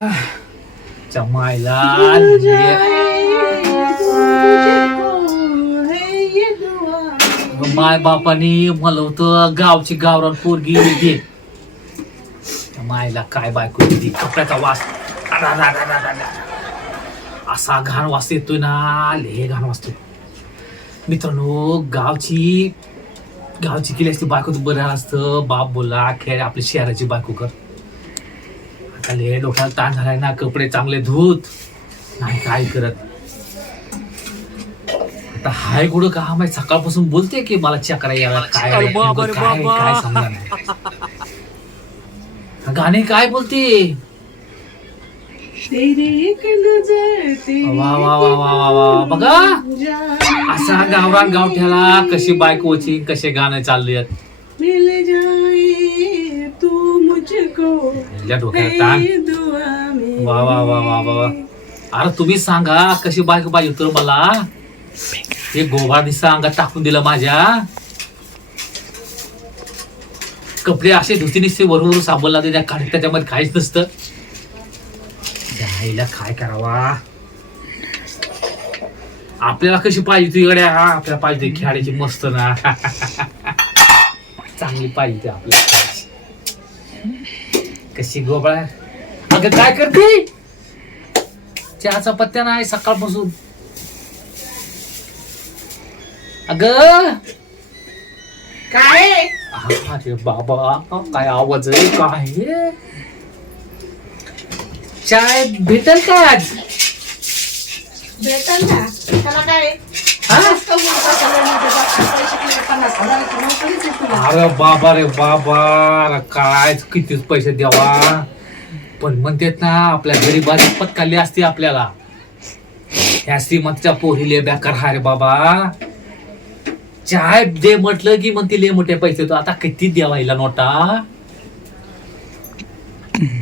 चमायला माय बापानी मला होतं गावची गावरान पोरगी दे. मायला काय बायको दिली, कपड्याचा वास असा घाण वास येतोय ना, लय घाण वाजतोय. मित्रांनो, गावची केली असती बायको तर बरं असतं. बाप बोलला खेळ आपली शहराची बायको कर. आता लय डोक्याला ताण झालाय ना, कपडे चांगले धुत नाही काय करत. आता हाय कुठं का माहिती, सकाळपासून बोलते की मला चक्रा यायला काय काय समजा नाही. गाणे काय बोलते, वा वा वा वा वा वा बघा. असा गावरान गावठ्याला कशी बायकोची कसे गाणं चालले आहेत. डोक्याला ताण. वा वा वा वा वा. अरे तुम्ही सांगा कशी बायको पाहिजे तर मला. हे गोबा दिसा अंगात टाकून दिलं माझ्या. कपडे असे धुती निसते वरून साबण लागते त्या काढत, त्याच्यामध्ये काहीच नसतं. जायला काय करावा. आपल्याला कशी पाहिजे ती गड्या, आपल्याला पाहिजे खेळायची मस्त ना. चांगली पाहिजे आपल्याला. कशी गोबळा. अगं काय करते, चहाचा पत्त्या नाही सकाळपासून. अगं काय, अरे बाबा काय आवाज आहे, काय चाय भेटेल का आज? भेटल ना. त्याला काय, अरे बाबा रे बाबा, अरे काय कितीच पैसे द्यावा. पण म्हणतात ना आपल्या गरीबाची पत्काली असते आपल्याला. ह्या श्रीमंतच्या पोरीले बेकार हाय रे बाबा. चाय दे म्हटलं की मग तिले मोठे पैसे देतो. आता किती द्यावा हिला नोटा.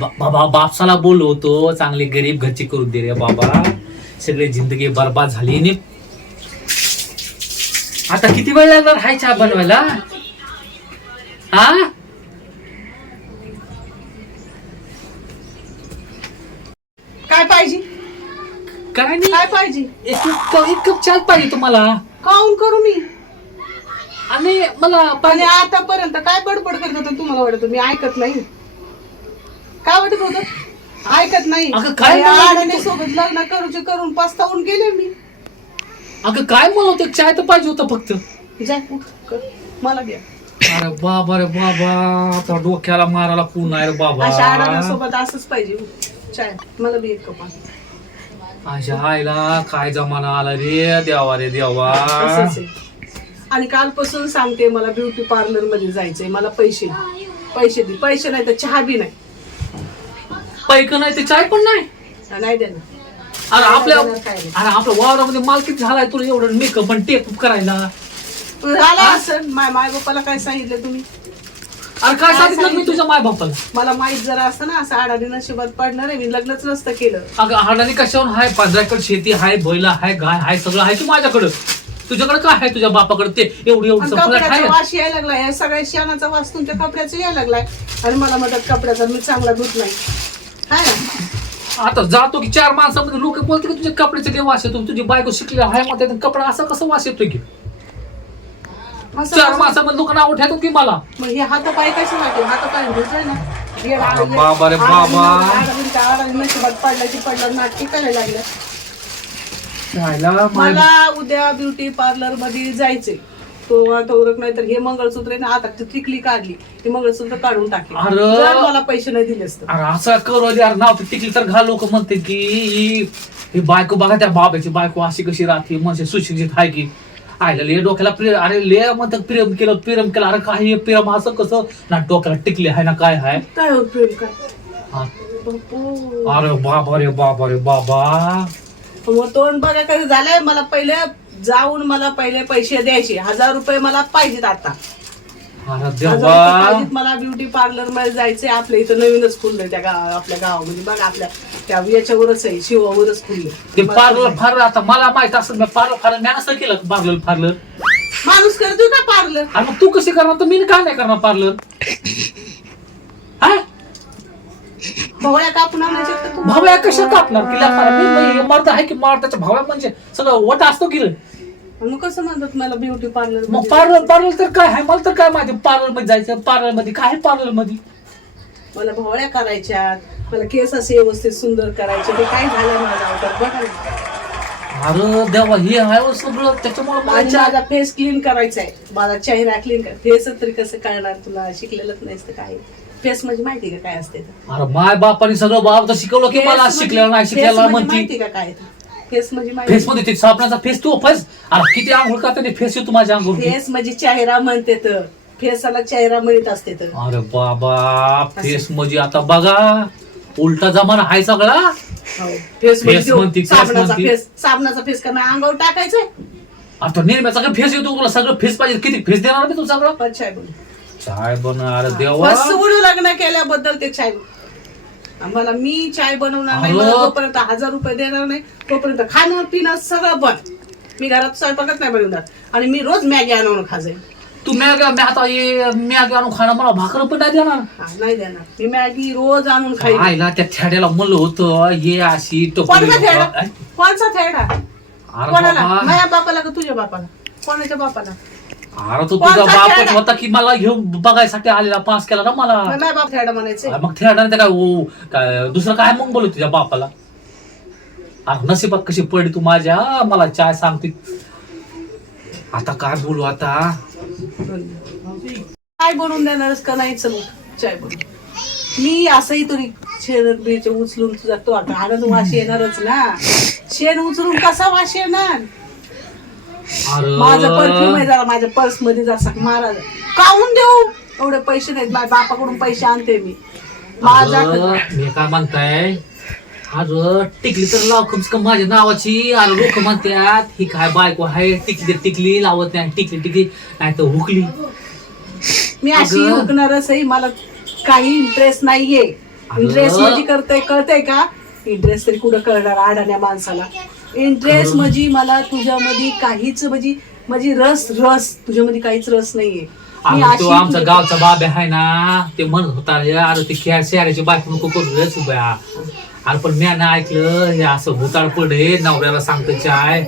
बाबा बापसाला बोललो होतो चांगली गरीब घरची करून दे रे बाबा. सगळी जिंदगी बर्बाद झाली नि. आता किती वेळ लागणार हाय चहा बनवायला. हा काय पाहिजे, काय नाही, काय पाहिजे. एक कप चहा पाहिजे तुम्हाला. काऊन करू मी. आणि मला आणि पाहिजे. आतापर्यंत काय बडबड करत होतं तुम्हाला वाटत मी ऐकत नाही. काय वाटत होत ऐकत नाही. अगं काय आडणे सोबत लग्न करून पस्तावून गेले मी. अगं काय म्हणत होते, चाय तर पाहिजे होतं फक्त. जाय उठ, कर, मला घ्या. अरे बाबा रे बाबा, आता डोक्याला मारायला कोण आहे रे बाबा. अशा आडण्यासोबत असंच पाहिजे. चाय मला बी एक कप आण. अशा आईला काय जमाना आला रे देवा रे देवा. असंच आहे. आणि कालपासून सांगते मला ब्युटी पार्लर मध्ये जायचंय. मला पैसे दे. पैसे नाही तर चहा बी नाही. पैक नाही ते चाय पण नाही. नाही देणार. अरे आपल्या वावरामध्ये माल किती झालाय तुला एवढं मेकअप पण टेप करायला. झाला असं. माय बापाला काय सांगितलं तुम्ही. अरे काय सांगितलं मी तुझ्या माय बापाला. मला माहित जरा असतं ना असं आडाने नशिबात पडणार आहे. मी लग्नच नसतं केलं. अगं हाडाने कशावर हाय, 15 शेती हाय, बैल हाय, गाय हाय, सगळं आहे की माझ्याकडं. तुझ्याकडे काय आहे तुझ्या बापाकडे ते एवढी कपड्याचा वास यायला लागलाय. या सगळ्या शेणाचा वास तुमच्या कपड्याचा यायला लागलाय. आणि मला मदत कपड्याचा मी चांगला धुत नाही. हाय ना. आता जातो की 4 माणसामध्ये लोक बोलते की तुझ्या कपड्याचे काही वास येतो. तुझी बायको शिकली हाय मग कपडा असं कसं वास येतोय की. 4 माणसामध्ये लोक नाव ठेवतो की मला. मग हे हात पाय कसे वाटते. हात पाय धुतोय ना. बाबा रे बाबा, नशिबात पडल्याची पडलं नाटकी करायला लागलं. मला मला उद्या ब्युटी पार्लर मध्ये जायचंय. तो आता उरक नाही तर हे मंगळसूत्र आहे ना, आता ती टिकली काढली, ती मंगळसूत्र काढून टाकली. जर मला पैसे नाही दिले असतं. अरे असं करू यार, नाव तर टिकली तर घाल. लोक म्हणते की ही बायको बघा, त्या बाबाची बायको अशी कशी राहते, म्हणजे सुशिक्षित आहे की. आयला ले डोक्याला प्रेम. अरे ले म्हणतात प्रेम केलं. अरे काय प्रेम असं कसं ना, डोक्याला टिकली आहे ना काय आहे. काय हो प्रेम काय. अरे बाबा रे बाबा रे बाबा. मग तोंड बघा कसं झालंय. मला पहिले जाऊन मला पहिले पैसे द्यायचे. 1000 रुपये मला पाहिजेत आता. मला ब्युटी पार्लर मध्ये जायचंय. आपल्या इथं नवीनच खुललंय त्या आपल्या गावामध्ये. बघा आपल्या त्या याच्यावरच आहे, शिवावरच खुलले ते पार्लर. फार आता मला माहित असं पार्लर मी असं केलं पार्लर. माणूस करतो का पार्लर. आणि मग तू कशी करणार तर मी काय नाही करणार पार्लर. हा भोवळ्या कापून आणायच्या तर तू भाव्या कशा कापणार की मी मर्द आहे की मारताच्या भाव्या म्हणजे सगळं वट असतो की रे. मग कसं म्हणतात मला ब्युटी पार्लर मग पार्लर तर काय आहे, मला तर काय माहिती पार्लर मध्ये जायचं, पार्लर मध्ये काय पार्लर मध्ये. मला भोवळ्या करायच्या, मला केस असे व्यवस्थित सुंदर करायचे, ते काय झालं माझ्या अवतार बघा ना. अरे देवा हे आहे सगळं त्याच्यामुळे माझा फेस क्लीन करायचा आहे, माझा चेहरा क्लीन कर. फेस तरी कसं कळणार तुला, शिकलेलंच नाहीस तर काय फेस म्हणजे माहिती का काय असते ते? अरे माय बापाने सगळं बाप तर शिकवलं की मला शिकलेलं नाही शिकलेला म्हणती. माहिती का काय फेस म्हणजे माहिती? फेस मध्ये ते साबणाचा फेस तू फेस. अरे किती आंघोळ करता ते फेस येतो माझ्या आंघोळ. फेस म्हणजे चेहरा म्हणते तर, फेसाला चेहरा म्हणत असते तर. अरे बाबा फेस म्हणजे आता बघा उलटा जमाना आहे सगळा. फेस म्हणती, साबणाचा फेस, साबणाचा फेस का नाही अंगावर टाकायचंय? आता निर्म्याचा काय फेस येतो तुला, सगळं फेस पाहिजे, किती फेस देणार मी तू सगळं. पण चाय बनव, चाय बना. अरे देवा फसवून लग्न केल्याबद्दल ते चाय आम्हाला, मी चाय बनवणार नाही, मला तोपर्यंत 1000 रुपये देणार नाही, तोपर्यंत खाणं पिणं सगळं बंद. मी घरात स्वयंपाकच नाही बनवणार आणि मी रोज मॅगी आणून खाजय. तू मॅगी आता मॅगी आणून खाणं मला भाकर पण नाही देणार. नाही देणार, मी मॅगी रोज आणून खाईल. आईला त्या थेड्याला म्हणलं होतं हे अशी कोणचा थेडा? कोणचा थेडा? अरे कोणाला? बाबा. माझ्या बापाला का तुझ्या बापाला? कोणाच्या बापाला? अरे तो तुझा बापच होता की मला घेऊन बघायसाठी आलेला, पास केला ना मला. माझ्या बाप थेडा म्हणायचं. मग थेडा काय काय दुसरं काय मग बोलू तुझ्या बापाला. अरे नशिबात कशी पडली तू माझ्या, मला चाय सांगते. आता काय बोलू आता. काय बनवून देणारच का नाही? चल चाय बनव. मी असंही तरी शेण उचलून तुझा तो घाणच वास येणारच ना. शेण उचलून कसा वास येणार? माझं परफ्यूम आहे, जरा माझ्या पर्स मध्ये जरा मारा. काहून देऊ? एवढे पैसे नाहीत, माझ्या बापाकडून पैसे आणते मी. माझा मी काय म्हणताय, अरे टिकली तर लाव कम से कम माझ्या नावाची. अरे लोक म्हणतात ही काय बायको आहे, टिकली टिकली लावत नाही, टिकली टिकली नाही तर हुकली. मी अशी हुकणारच आहे, मला काही इंटरेस्ट नाहीये. इंटरेस्ट म्हणजे कळतंय का? इंटरेस्ट तरी कुठं कळणार अडाण्या माणसाला. इंटरेस्ट म्हणजे मला तुझ्यामध्ये काहीच म्हणजे रस तुझ्यामध्ये काहीच रस नाहीये. तो आमचा गावचा बाबा आहे ना, ते म्हणत होता अरे ते शहराची बायको नको करू रे सुब्या. अरे पण मी नाही ऐकलं, हे असं भूताळ पडे नवऱ्याला सांगतो चाय.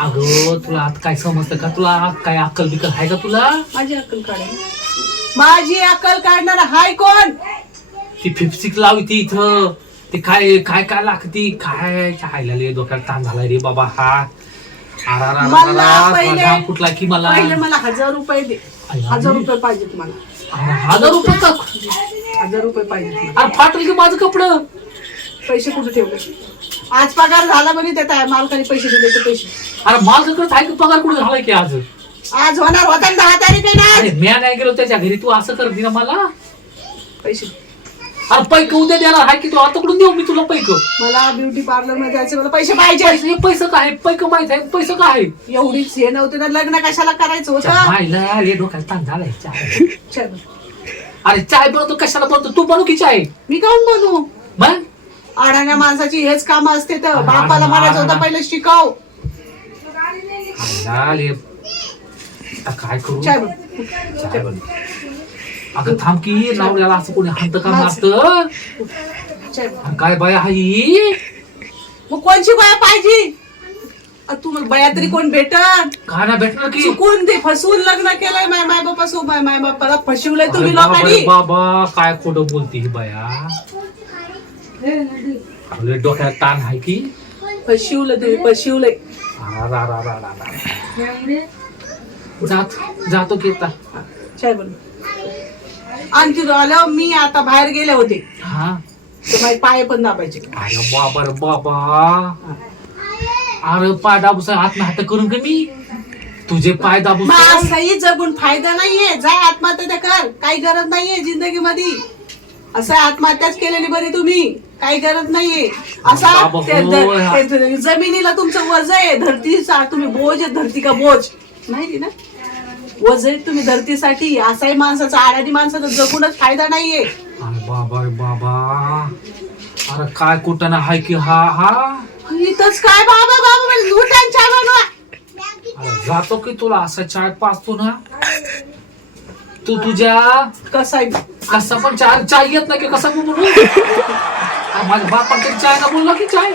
अगं तुला आता काय समजतं का? तुला काय अक्कल बिकल आहे का तुला? माझी अक्कल काढ, माझी अक्कल काढणार हाय कोण? ती फिपसिक लावली ती इथं, ते काय काय काय लागती काय खायला डोक्याला ताण झालाय रे बाबा हा. कुठला की मला पहिले मला 1000 रुपये दे. 1000 रुपये पाहिजेत मला. 1000 रुपये का? 1000 रुपये पाहिजे. अरे फाटल की माझं कपडं. पैसे कुठे ठेवले? आज पगार झाला म्हणे त्या मालकाने पैसे दिले ते पैसे. अरे माझ्याकडे आहे का पगार? कुठे झालाय की आज? आज होणार होता 10 तारीख आहे ना. अरे मी नाही गेलो त्याच्या घरी, तू असं करते ना मला पैसे. अरे पैक उद्या देणार आहे की तू आता कुठून देऊ मी तुला पैक? मला ब्युटी पार्लर मध्ये जायचं, मला पैसे पाहिजे. पैसे काय पैक माहित आहे? पैसे काय? एवढीच हे नव्हते ना, लग्न कशाला करायचं होतं? डोक्याला ताण झालाय. अरे चाय बनवतो कशाला बनवतो? तू बनव की चाय. मी काऊन बनवू? मग अडाण्या माणसाची हेच काम असते. तर बापाला म्हणायचं होतं पहिले शिकाव. काय करू? चाय बनव. अगं थांब की, नवऱ्याला असं कोणी हात का मारतं? काय बाया हाई? मग कोणची बाया पाहिजे? तुम्हाला बाया तरी कोण भेटत? काय ना भेटणार की? चुकून ते फसवून लग्न केलंय माय बापा माय बापाला फसवलंय तुम्ही लोकांनी. बाबा काय खोटं बोलते ही बाया. डोक्यात ताण आहे की? फसवलं तुम्ही, फसवलंय. जातो की आता. चाय बनव. आणि तिथं आलं मी आता बाहेर गेले होते, हा तर माझे पाय पण दाबायचे. अरे बाबा रे बाबा. अरे पाय दाबूस आत्महत्या करून का मी? तुझे पाय दाबूस असंही जगून फायदा नाहीये. जाय आत्महत्या कर, काही गरज नाहीये जिंदगी मध्ये. असं आत्महत्याच केलेली बरी तुम्ही, काही गरज नाहीये. असा जमिनीला तुमचं वज आहे, धरतीचा तुम्ही बोज आहे. धरती का बोज नाही ना, वज आहे तुम्ही धरतीसाठी. असाही माणसाचा अडाणी माणसाचा जगूनच फायदा नाहीये. अरे बाबा रे बाबा. अरे काय कुठं ना हाय की हा इथंच काय बाबा लुटांच्या बनवा. अरे जातो की तुला असा चाय पाचतो ना तू तुझ्या. कसा आहे असा पण चाय चाय येत नाही की कसा बोलू माझ्या बापाकडे चाय ना बोलला की चाय